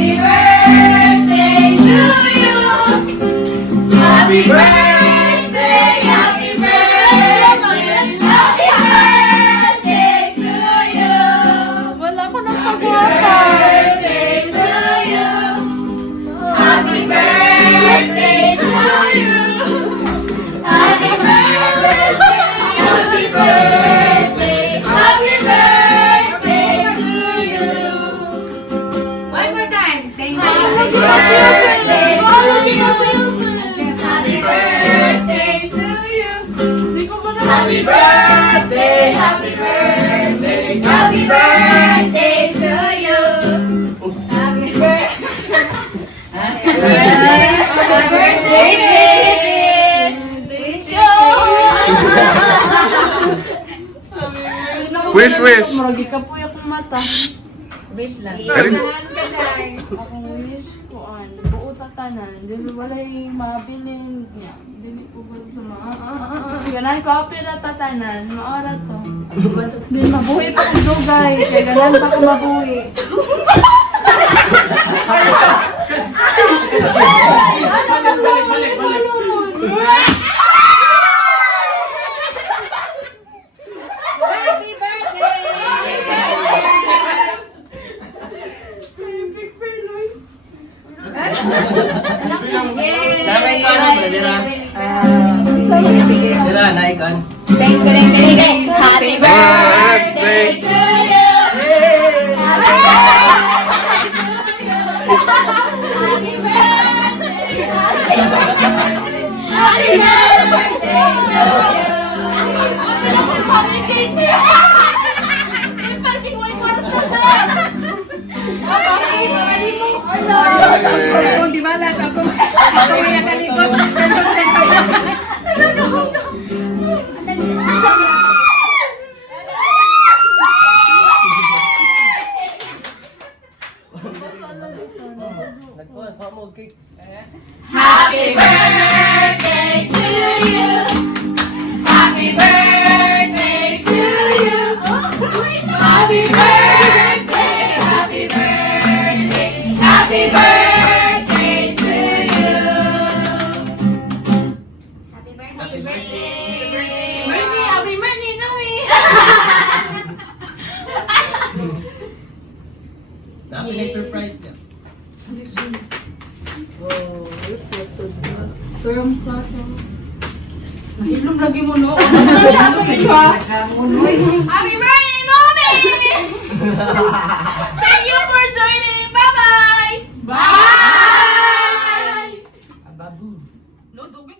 Happy birthday to you. Happy birthday, happy birthday, happy birthday to you. Wala ko nang Happy pag-wapa. birthday to you. Happy birthday to you. Happy birthday, happy birthday, happy birthday to you. One more time. Thank you. Happy birthday to you. Happy birthday to you. Happy birthday, happy birthday, happy birthday to you. Happy birthday. Happy birthday, Wish, wish. Maragi ka po yung mata. Wish lang. Very- Ako wish ko buo tatanan. Dili walay mabilin niya. Dili ko gusto Ganan ko apira tatanan. Maora to. Dili mabuhi pa kong dugay. Kaya ganan pa ko mabuhi. Happy birthday! Big fail, oy. Dapat ikaw na, Bradera. Sira, naikon. Happy birthday to you. Happy birthday. Happy birthday to you. Kung di ba ako may nakalikot. Nagkuhan pa mo, cake. Happy birthday to you. Happy birthday to you. Happy birthday, happy birthday, happy birthday to you. Happy birthday. Happy birthday to me. Dapat may surprise niya. Term ka to. Ilong lagi mo no. Ako kayo ha. Happy birthday, Nomi! Thank you for joining. Bye-bye! Bye! Ababu. No, dugay